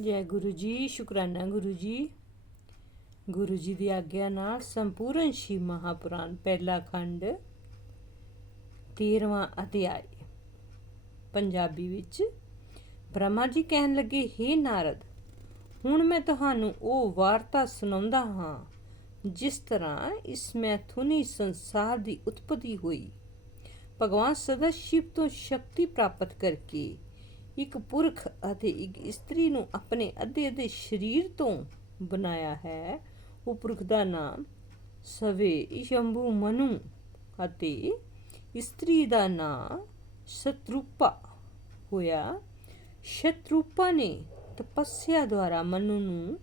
जय गुरु जी। शुकराना गुरु जी। गुरु जी की आग्ञा नाल संपूर्ण शिव महापुराण पहला खंड 13वां अध्याय पंजाबी विच। ब्रह्मा जी कहन लगे, हे नारद, हुण मैं तुहानू ओ वार्ता सुणाउंदा हां जिस तरह इस मैथुनी संसार की उत्पत्ति हुई। भगवान सदाशिव तो शक्ति प्राप्त करके एक पुरख ਅਤੇ एक इस्त्री ਨੂੰ ਆਪਣੇ ਅੱਧੇ शरीर तो बनाया है। ਉਹ ਪੁਰਖ ਦਾ ਨਾਮ ਸਵੇ ਸ਼ੰਭੂ ਮਨੂ ਅਤੇ ਇਸਤਰੀ ਦਾ ਨਾਮ ਸ਼ਤਰੂਪਾ ਹੋਇਆ। ਸ਼ਤਰੂਪਾ ਨੇ ਤਪੱਸਿਆ ਦੁਆਰਾ ਮਨੂ ਨੂੰ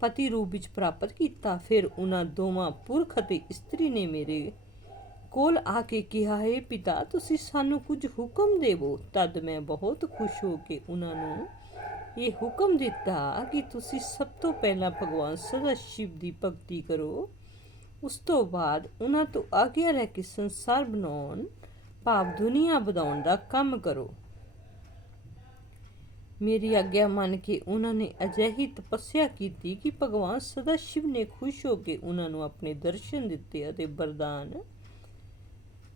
ਪਤੀ ਰੂਪ ਵਿੱਚ ਪ੍ਰਾਪਤ ਕੀਤਾ। ਫਿਰ ਉਹਨਾਂ ਦੋਵਾਂ ਪੁਰਖ ਅਤੇ ਇਸਤਰੀ ਨੇ ਮੇਰੇ ਕੋਲ ਆ ਕੇ ਕਿਹਾ, ਹੈ ਪਿਤਾ, ਤੁਸੀਂ ਸਾਨੂੰ ਕੁਝ ਹੁਕਮ ਦੇਵੋ। ਤਦ ਮੈਂ ਬਹੁਤ ਖੁਸ਼ ਹੋ ਕੇ ਉਹਨਾਂ ਨੂੰ ਇਹ ਹੁਕਮ ਦਿੱਤਾ ਕਿ ਤੁਸੀਂ ਸਭ ਤੋਂ ਪਹਿਲਾਂ ਭਗਵਾਨ ਸਦਾ ਸ਼ਿਵ ਦੀ ਭਗਤੀ ਕਰੋ। ਉਸ ਤੋਂ ਬਾਅਦ ਉਹਨਾਂ ਤੋਂ ਆਗਿਆ ਲੈ ਕੇ ਸੰਸਾਰ ਬਣਾਉਣ ਭਾਵ ਦੁਨੀਆ ਵਧਾਉਣ ਦਾ ਕੰਮ ਕਰੋ। ਮੇਰੀ ਆਗਿਆ ਮੰਨ ਕੇ ਉਹਨਾਂ ਨੇ ਅਜਿਹੀ ਤਪੱਸਿਆ ਕੀਤੀ ਕਿ ਭਗਵਾਨ ਸਦਾ ਸ਼ਿਵ ਨੇ ਖੁਸ਼ ਹੋ ਕੇ ਉਹਨਾਂ ਨੂੰ ਆਪਣੇ ਦਰਸ਼ਨ ਦਿੱਤੇ ਅਤੇ ਵਰਦਾਨ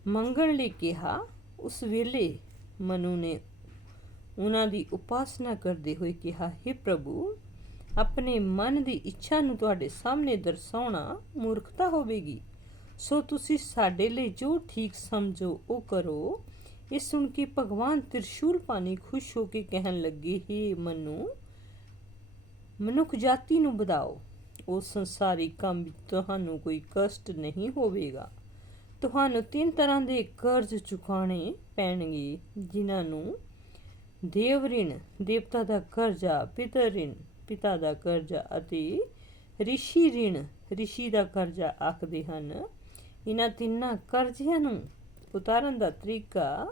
ਮੰਗਣ ਲਈ ਕਿਹਾ। ਉਸ ਵੇਲੇ ਮਨੂ ਨੇ ਉਹਨਾਂ ਦੀ ਉਪਾਸਨਾ ਕਰਦੇ ਹੋਏ ਕਿਹਾ, ਹੇ ਪ੍ਰਭੂ, ਆਪਣੇ ਮਨ ਦੀ ਇੱਛਾ ਨੂੰ ਤੁਹਾਡੇ ਸਾਹਮਣੇ ਦਰਸਾਉਣਾ ਮੂਰਖਤਾ ਹੋਵੇਗੀ, ਸੋ ਤੁਸੀਂ ਸਾਡੇ ਲਈ ਜੋ ਠੀਕ ਸਮਝੋ ਉਹ ਕਰੋ। ਇਹ ਸੁਣ ਕੇ ਭਗਵਾਨ ਤ੍ਰਿਸ਼ੂਲ ਪਾਣੀ ਖੁਸ਼ ਹੋ ਕੇ ਕਹਿਣ ਲੱਗੇ, ਹੇ ਮਨੂ, ਮਨੁੱਖ ਜਾਤੀ ਨੂੰ ਵਧਾਓ। ਉਹ ਸੰਸਾਰੀ ਕੰਮ ਵਿੱਚ ਤੁਹਾਨੂੰ ਕੋਈ ਕਸ਼ਟ ਨਹੀਂ ਹੋਵੇਗਾ। ਤੁਹਾਨੂੰ 3 ਤਰ੍ਹਾਂ ਦੇ ਕਰਜ਼ ਚੁਕਾਉਣੇ ਪੈਣਗੇ, ਜਿਨ੍ਹਾਂ ਨੂੰ ਦੇਵ ਰਿਣ, ਦੇਵਤਾ ਦਾ ਕਰਜ਼ਾ, ਪਿਤਰ ਰਿਣ, ਪਿਤਾ ਦਾ ਕਰਜ਼ਾ ਅਤੇ ਰਿਸ਼ੀ ਰਿਣ, ਰਿਸ਼ੀ ਦਾ ਕਰਜ਼ਾ ਆਖਦੇ ਹਨ। ਇਹਨਾਂ ਤਿੰਨਾਂ ਕਰਜ਼ਿਆਂ ਨੂੰ ਉਤਾਰਨ ਦਾ ਤਰੀਕਾ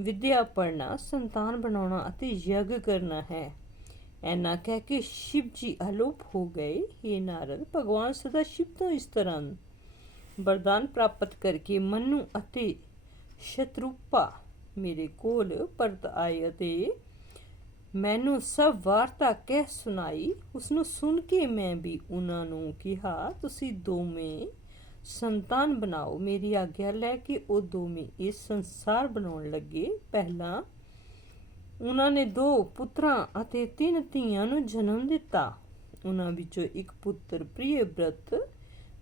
ਵਿਦਿਆ ਪੜ੍ਹਨਾ, ਸੰਤਾਨ ਬਣਾਉਣਾ ਅਤੇ ਯੱਗ ਕਰਨਾ ਹੈ। ਐਨਾ ਕਹਿ ਕੇ ਸ਼ਿਵ ਜੀ ਅਲੋਪ ਹੋ ਗਏ। हे ਨਾਰਦ, ਭਗਵਾਨ ਸਦਾ ਸ਼ਿਵ ਤੋਂ ਇਸ ਤਰ੍ਹਾਂ ਵਰਦਾਨ ਪ੍ਰਾਪਤ ਕਰਕੇ ਮਨੂ ਅਤੇ ਸ਼ਤਰੂਪਾ ਮੇਰੇ ਕੋਲ ਪਰਤ ਆਏ ਅਤੇ ਮੈਨੂੰ ਸਭ ਵਾਰਤਾ ਕਹਿ ਸੁਣਾਈ। ਉਸਨੂੰ ਸੁਣ ਕੇ ਮੈਂ ਵੀ ਉਹਨਾਂ ਨੂੰ ਕਿਹਾ, ਤੁਸੀਂ ਦੋਵੇਂ ਸੰਤਾਨ ਬਣਾਓ। ਮੇਰੀ ਆਗਿਆ ਲੈ ਕੇ ਉਹ ਦੋਵੇਂ ਇਹ ਸੰਸਾਰ ਬਣਾਉਣ ਲੱਗੇ। ਪਹਿਲਾਂ ਉਹਨਾਂ ਨੇ 2 ਪੁੱਤਰਾਂ ਅਤੇ 3 ਧੀਆਂ ਨੂੰ ਜਨਮ ਦਿੱਤਾ। ਉਹਨਾਂ ਵਿੱਚੋਂ ਇੱਕ ਪੁੱਤਰ ਪ੍ਰਿਯਵ੍ਰਤ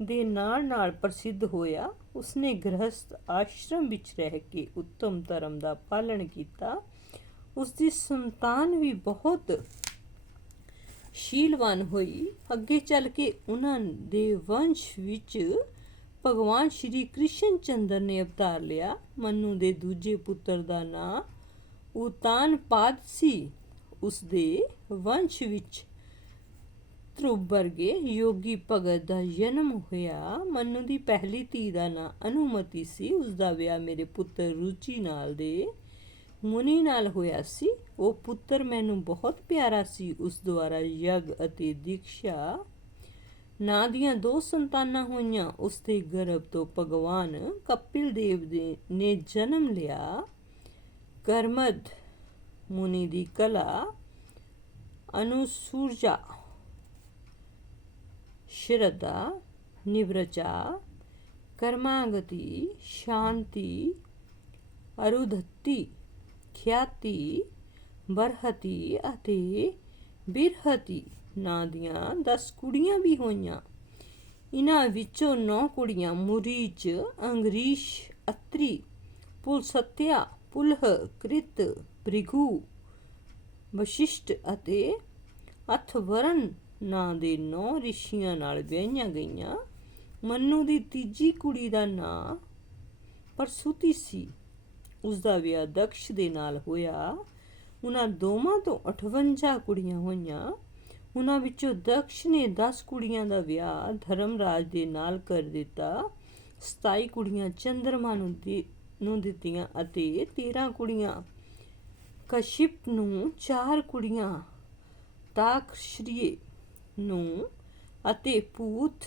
ਦੇ ਨਾਲ ਪ੍ਰਸਿੱਧ ਹੋਇਆ। ਉਸਨੇ ਗ੍ਰਹਸਥ ਆਸ਼ਰਮ ਵਿੱਚ ਰਹਿ ਕੇ ਉੱਤਮ ਧਰਮ ਦਾ ਪਾਲਣ ਕੀਤਾ। ਉਸਦੀ ਸੰਤਾਨ ਵੀ ਬਹੁਤ ਸ਼ੀਲਵਾਨ ਹੋਈ। ਅੱਗੇ ਚੱਲ ਕੇ ਉਹਨਾਂ ਦੇ ਵੰਸ਼ ਵਿੱਚ ਭਗਵਾਨ ਸ਼੍ਰੀ ਕ੍ਰਿਸ਼ਨ ਚੰਦਰ ਨੇ ਅਵਤਾਰ ਲਿਆ। ਮਨੂ ਦੇ ਦੂਜੇ ਪੁੱਤਰ ਦਾ ਨਾਂ ਉਤਾਨਪਾਦ ਸੀ। ਉਸਦੇ ਵੰਸ਼ ਵਿੱਚ ਧਰੁਵ ਵਰਗੇ ਯੋਗੀ ਭਗਤ ਦਾ ਜਨਮ ਹੋਇਆ। ਮਨੂ ਦੀ ਪਹਿਲੀ ਧੀ ਦਾ ਨਾਂ ਅਨੁਮਤੀ ਸੀ। ਉਸਦਾ ਵਿਆਹ ਮੇਰੇ ਪੁੱਤਰ ਰੁਚੀ ਨਾਲ ਦੇ ਮੁਨੀ ਨਾਲ ਹੋਇਆ ਸੀ। ਉਹ ਪੁੱਤਰ ਮੈਨੂੰ ਬਹੁਤ ਪਿਆਰਾ ਸੀ। ਉਸ ਦੁਆਰਾ ਯੱਗ ਅਤੇ ਦੀਕਸ਼ਾ ਨਾਂ ਦੀਆਂ 2 ਸੰਤਾਨਾਂ ਹੋਈਆਂ। ਉਸਦੇ ਗਰਭ ਤੋਂ ਭਗਵਾਨ ਕਪਿਲ ਦੇਵ ਨੇ ਜਨਮ ਲਿਆ। ਕਰਮਦ ਮੁਨੀ ਦੀ ਕਲਾ, ਅਨੁਸੂਰਜਾ, ਸ਼ਰਧਾ, ਨਿਵਰਚਾ, ਕਰਮਾਗਤੀ, ਸ਼ਾਂਤੀ, ਅਰੁਧਤੀ, ਖਿਆਤੀ, ਬਰਹਤੀ ਅਤੇ ਬਿਰਹਤੀ ਨਾਂ ਦੀਆਂ 10 ਕੁੜੀਆਂ ਵੀ ਹੋਈਆਂ। ਇਹਨਾਂ ਵਿੱਚੋਂ 9 ਕੁੜੀਆਂ ਮੁਰੀਚ, ਅੰਗਰੀਸ਼, ਅਤਰੀ, ਪੁਲਸਤਿਆ, ਪੁਲਹ, ਕ੍ਰਿਤ, ਭ੍ਰਿਗੂ, ਵਸ਼ਿਸ਼ਟ ਅਤੇ ਅਥਵਰਨ ਨਾਂ ਦੇ 9 ਰਿਸ਼ੀਆਂ ਨਾਲ ਵਿਆਹੀਆਂ ਗਈਆਂ। ਮਨੂ ਦੀ ਤੀਜੀ ਕੁੜੀ ਦਾ ਨਾਂ ਪ੍ਰਸੂਤੀ ਸੀ। ਉਸਦਾ ਵਿਆਹ ਦਕਸ਼ ਦੇ ਨਾਲ ਹੋਇਆ। ਉਹਨਾਂ ਦੋਵਾਂ ਤੋਂ 58 ਕੁੜੀਆਂ ਹੋਈਆਂ। ਉਹਨਾਂ ਵਿੱਚੋਂ ਦਕਸ਼ ਨੇ 10 ਕੁੜੀਆਂ ਦਾ ਵਿਆਹ ਧਰਮਰਾਜ ਦੇ ਨਾਲ ਕਰ ਦਿੱਤਾ। 27 ਕੁੜੀਆਂ ਚੰਦਰਮਾ ਨੂੰ ਦਿੱਤੀਆਂ ਅਤੇ 13 ਕੁੜੀਆਂ ਕਸ਼ਿਪ ਨੂੰ, 4 ਕੁੜੀਆਂ ਤਾਕਸ਼੍ਰੀ ਨੂੰ ਅਤੇ ਪੂਤ,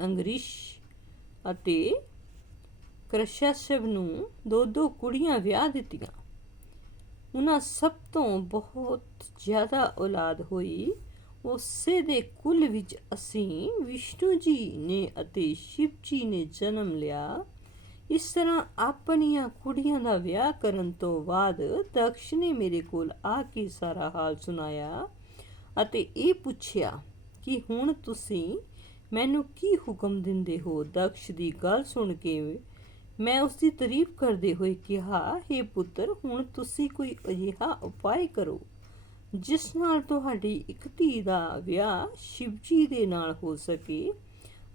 ਅੰਗਰੀਸ਼ ਅਤੇ ਕ੍ਰਸ਼ਸ਼ਵ ਨੂੰ 2-2 ਕੁੜੀਆਂ ਵਿਆਹ ਦਿੱਤੀਆਂ। ਉਹਨਾਂ ਸਭ ਤੋਂ ਬਹੁਤ ਜ਼ਿਆਦਾ ਔਲਾਦ ਹੋਈ। ਉਸੇ ਦੇ ਕੁਲ ਵਿੱਚ ਅਸੀਂ ਵਿਸ਼ਨੂੰ ਜੀ ਨੇ ਅਤੇ ਸ਼ਿਵ ਜੀ ਨੇ ਜਨਮ ਲਿਆ। ਇਸ ਤਰ੍ਹਾਂ ਆਪਣੀਆਂ ਕੁੜੀਆਂ ਦਾ ਵਿਆਹ ਕਰਨ ਤੋਂ ਬਾਅਦ ਦਕਸ਼ ਨੇ ਮੇਰੇ ਕੋਲ ਆ ਕੇ ਸਾਰਾ ਹਾਲ ਸੁਣਾਇਆ ਅਤੇ ਇਹ ਪੁੱਛਿਆ ਕਿ ਹੁਣ ਤੁਸੀਂ ਮੈਨੂੰ ਕੀ ਹੁਕਮ ਦਿੰਦੇ ਹੋ। ਦਕਸ਼ ਦੀ ਗੱਲ ਸੁਣ ਕੇ ਮੈਂ ਉਸ ਦੀ ਤਾਰੀਫ ਕਰਦੇ ਹੋਏ ਕਿਹਾ, ਹੇ ਪੁੱਤਰ, ਹੁਣ ਤੁਸੀਂ ਕੋਈ ਅਜਿਹਾ ਉਪਾਅ ਕਰੋ ਜਿਸ ਨਾਲ ਤੁਹਾਡੀ ਇੱਕ ਧੀ ਦਾ ਵਿਆਹ ਸ਼ਿਵ ਜੀ ਦੇ ਨਾਲ ਹੋ ਸਕੇ।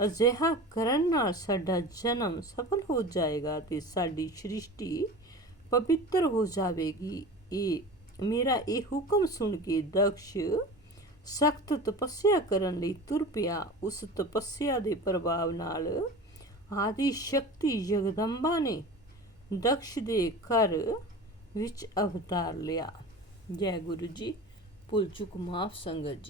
ਅਜਿਹਾ ਕਰਨ ਨਾਲ ਸਾਡਾ ਜਨਮ ਸਫਲ ਹੋ ਜਾਏਗਾ ਤੇ ਸਾਡੀ ਸ੍ਰਿਸ਼ਟੀ ਪਵਿੱਤਰ ਹੋ ਜਾਵੇਗੀ। ਮੇਰਾ ਇਹ ਹੁਕਮ ਸੁਣ ਕੇ ਦਕਸ਼ ਸਖਤ ਤਪੱਸਿਆ ਕਰਨ ਲਈ ਤੁਰ ਪਿਆ। ਉਸ ਤਪੱਸਿਆ ਦੇ ਪ੍ਰਭਾਵ ਨਾਲ ਆਦਿ ਸ਼ਕਤੀ ਜਗਦੰਬਾ ਨੇ ਦਕਸ਼ ਦੇ ਘਰ ਵਿੱਚ ਅਵਤਾਰ ਲਿਆ। ਜੈ ਗੁਰੂ ਜੀ। ਭੁੱਲ ਚੁੱਕ ਮਾਫ ਸੰਗਤ ਜੀ।